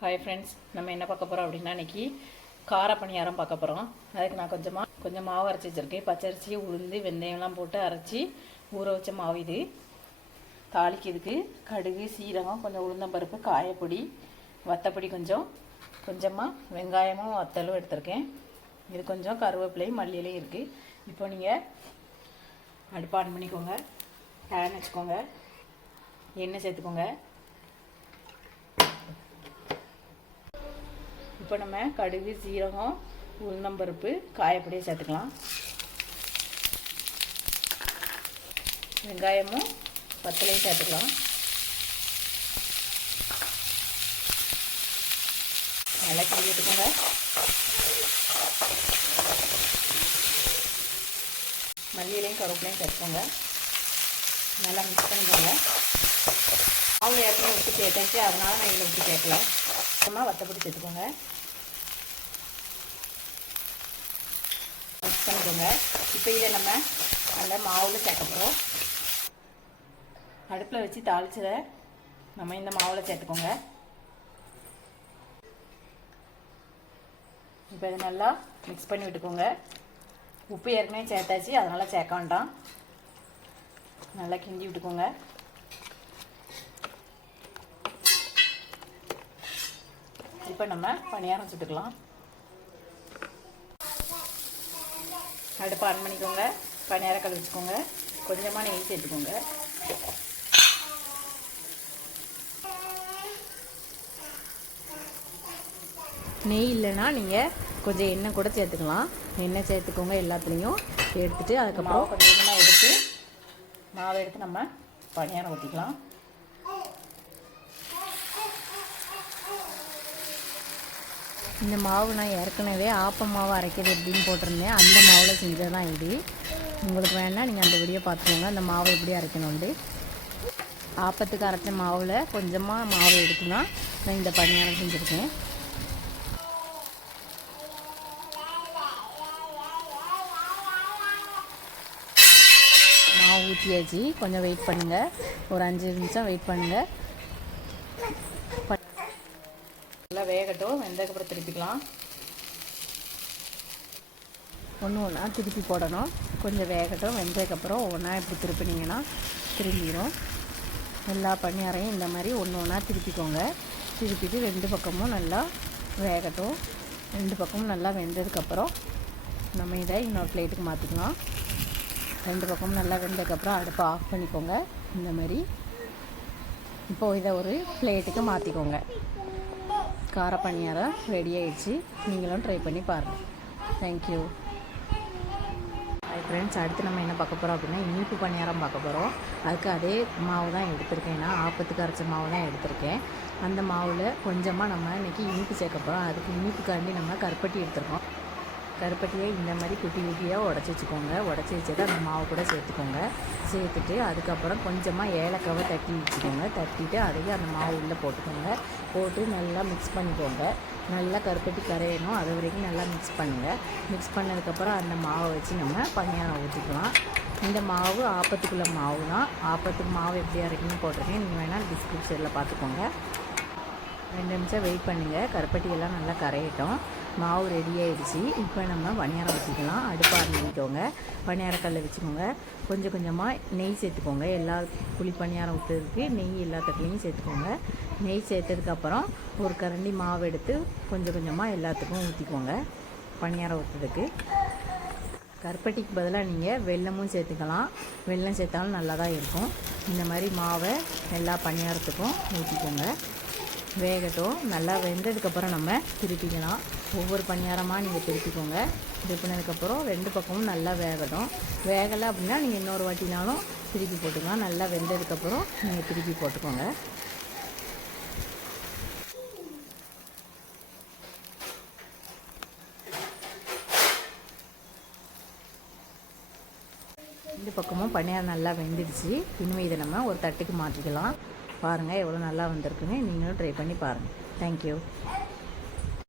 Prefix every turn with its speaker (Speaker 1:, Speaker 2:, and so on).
Speaker 1: Hi friends நம்ம என்ன பார்க்க போகிறோம் அப்படின்னா இன்றைக்கி கார பணியாரம் பார்க்க போகிறோம் அதுக்கு நான் கொஞ்சமாக கொஞ்சம் மாவு அரைச்சி வச்சுருக்கேன். பச்சரிசி உளுந்து வெந்தயம்லாம் போட்டு அரைச்சி ஊற வச்ச மாவு இது. தாளிக்கு இதுக்கு கடுகு சீரகம் கொஞ்சம் உளுந்தம்பருப்பு காயப்பொடி வத்தப்பொடி கொஞ்சம் கொஞ்சமாக வெங்காயமும் வத்தலும் எடுத்திருக்கேன். இது கொஞ்சம் கருவேப்பிலையும் மல்லியிலையும் இருக்குது இப்போ நீங்கள் அடுப்பு ஆன் பண்ணிக்கோங்க. பேன் வச்சுக்கோங்க. எண்ணெய் சேர்த்துக்கோங்க. இப்போ நம்ம கடுகு சீரகம் உளுந்தம்பருப்பு காயப்பொடியை சேர்த்துக்கலாம். வெங்காயமும் பத்தலையும் சேர்த்துக்கலாம். நல்லா கிண்டி எடுத்துக்கோங்க. மல்லியிலையும் கருவேப்பிலையும் சேர்த்துக்கோங்க. நல்லா மிக்ஸ் பண்ணிக்கோங்க. அவங்க ஏற்கனவே விட்டு சேர்த்தாச்சு அதனால நான் இதில் விட்டு சேர்க்கல. சும்மா வத்தப்பட்டு சேர்த்துக்கோங்க. மிக்ஸ் பண்ணிக்கோங்க. இப்போ இதை நம்ம அந்த மாவில் சேர்க்க போகிறோம் அடுப்பில் வச்சு தாளிச்சதை நம்ம இந்த மாவில் சேர்த்துக்கோங்க. இப்போ இது நல்லா மிக்ஸ் பண்ணி விட்டுக்கோங்க. உப்பு ஏற்கனவே சேர்த்தாச்சு அதனால் சேர்க்க வேண்டாம். நல்லா கிண்டி விட்டுக்கோங்க. இப்போ நம்ம பணியாரம் சுட்டுக்கலாம். அடுப்பு ஆன் பண்ணிக்கோங்க. பணியாரம் கல் வச்சுக்கோங்க கொஞ்சமாக நெய் சேர்த்துக்கோங்க. நெய் இல்லைன்னா நீங்கள் கொஞ்சம் எண்ணெய் கூட சேர்த்துக்கலாம். எண்ணெய் சேர்த்துக்கோங்க எல்லாத்துலேயும். எடுத்துட்டு அதுக்கப்புறம் கொஞ்சம் கொஞ்சமாக எடுத்து மாவை எடுத்து நம்ம பணியாரம் ஊற்றிக்கலாம் இந்த மாவு நான் ஏற்கனவே ஆப்ப மாவு அரைக்கிறது எப்படின்னு போட்டிருந்தேன். அந்த மாவில் செஞ்சது தான் இது. உங்களுக்கு வேணால் நீங்கள் அந்த வீடியோ பார்த்துக்கோங்க. அந்த மாவை எப்படி அரைக்கணும்னு. ஆப்பத்துக்கு அரைச்ச மாவில் கொஞ்சமாக மாவு எடுத்து தான் நான் இந்த பணியாரம் செஞ்சுருக்கேன். மாவு ஊற்றியாச்சு கொஞ்சம் வெயிட் பண்ணுங்கள் ஒரு அஞ்சு நிமிஷம் வெயிட் பண்ணுங்கள் வேகட்டும். வெந்ததுக்கப்புறம் திருப்பிக்கலாம். ஒன்று ஒன்றா திருப்பி போடணும். கொஞ்சம் வேகட்டும். வெந்ததுக்கப்புறம் ஒவ்வொன்றா இப்படி திருப்பினீங்கன்னா திரும்பிடும் எல்லா பணியாரையும் இந்த மாதிரி ஒன்று ஒன்றா திருப்பிக்கோங்க. திருப்பிட்டு ரெண்டு பக்கமும் நல்லா வேகட்டும். ரெண்டு பக்கமும் நல்லா வெந்ததுக்கப்புறம் நம்ம இதை இன்னொரு பிளேட்டுக்கு மாற்றிக்கலாம் ரெண்டு பக்கமும் நல்லா வெந்ததுக்கப்புறம் அடுப்பை ஆஃப் பண்ணிக்கோங்க. இந்த மாதிரி. இப்போது இதை ஒரு பிளேட்டுக்கு மாற்றிக்கோங்க கார பணியாரம் ரெடி ஆயிடுச்சு. நீங்களும் ட்ரை பண்ணி பாருங்கள் தேங்க்யூ ஃப்ரெண்ட்ஸ் அடுத்து நம்ம என்ன பார்க்க போகிறோம் அப்படின்னா இனிப்பு பணியாரம் பார்க்க போகிறோம் அதுக்கு அதே மாவு தான் எடுத்திருக்கேன். நான் ஆப்பத்துக்கு அரைச்ச மாவு தான் எடுத்திருக்கேன். அந்த மாவில் கொஞ்சமாக நம்ம இன்றைக்கி இனிப்பு சேர்க்க போகிறோம் அதுக்கு இனிப்புக்காண்டி நம்ம கருப்பட்டி எடுத்துருக்கோம். கருப்பட்டியை இந்த மாதிரி குட்டி குட்டியாக உடச்சி வச்சுக்கோங்க. உடச்சி வச்சதை அந்த மாவு கூட சேர்த்துக்கோங்க. சேர்த்துட்டு அதுக்கப்புறம் கொஞ்சமாக ஏலக்காவை தட்டி வச்சுக்கோங்க. தட்டிட்டு அதையும் அந்த மாவு உள்ளே போட்டுக்கோங்க. போட்டு நல்லா மிக்ஸ் பண்ணிக்கோங்க. நல்லா கருப்பட்டி கரையணும். அது வரைக்கும் நல்லா மிக்ஸ் பண்ணுங்கள் மிக்ஸ் பண்ணதுக்கப்புறம் அந்த மாவை வச்சு நம்ம பணியாரம் ஊற்றிக்கலாம் இந்த மாவு ஆப்பத்துக்குள்ள மாவு தான். ஆப்பத்துக்கு மாவு எப்படி அரைக்கணும்னு போட்டிருக்கேன். நீங்கள் வேணால் டிஸ்கிரிப்ஷனில் பார்த்துக்கோங்க. ரெண்டு நிமிஷம் வெயிட் பண்ணுங்கள் கருப்பட்டியெல்லாம் நல்லா கரையட்டும். மாவு ரெடி ஆகிடுச்சி இப்போ நம்ம பணியாரம் வச்சுக்கலாம். அடுப்பாக ஆரம்பிக்கோங்க. பணியாரக்கல்லை வச்சுக்கோங்க. கொஞ்சம் கொஞ்சமாக நெய் சேர்த்துக்கோங்க. எல்லா புளி பணியாரம் ஊற்றுறதுக்கு நெய் எல்லா சேர்த்துக்கோங்க. நெய் சேர்த்ததுக்கப்புறம் ஒரு கரண்டி மாவு எடுத்து கொஞ்சம் கொஞ்சமாக எல்லாத்துக்கும் ஊற்றிக்கோங்க பணியாரம் ஊற்றுறதுக்கு கருப்பட்டிக்கு பதிலாக நீங்கள் வெல்லமும் சேர்த்துக்கலாம். வெல்லம் சேர்த்தாலும் நல்லா தான் இருக்கும். இந்த மாதிரி மாவை எல்லா பணியாரத்துக்கும் ஊற்றிக்கோங்க வேகட்டும். நல்லா வெந்ததுக்கப்புறம் நம்ம திருப்பிக்கலாம். ஒவ்வொரு பணியாரமாக நீங்கள் திருப்பிக்கோங்க. திருப்பினதுக்கப்புறம் ரெண்டு பக்கமும் நல்லா வேகட்டும். வேகலை அப்படின்னா நீங்கள் இன்னொரு வாட்டினாலும் திருப்பி போட்டுக்கலாம். நல்லா வெந்ததுக்கப்புறம் நீங்கள் திருப்பி போட்டுக்கோங்க. இந்த பக்கமும் பணியாரம் நல்லா வெந்துடுச்சு. இனிமேல் இதை நம்ம ஒரு தட்டுக்கு மாற்றிக்கலாம். பாருங்கள் எவ்வளோ நல்லா வந்திருக்குன்னு நீங்களும் ட்ரை பண்ணி பாருங்கள் தேங்க்யூ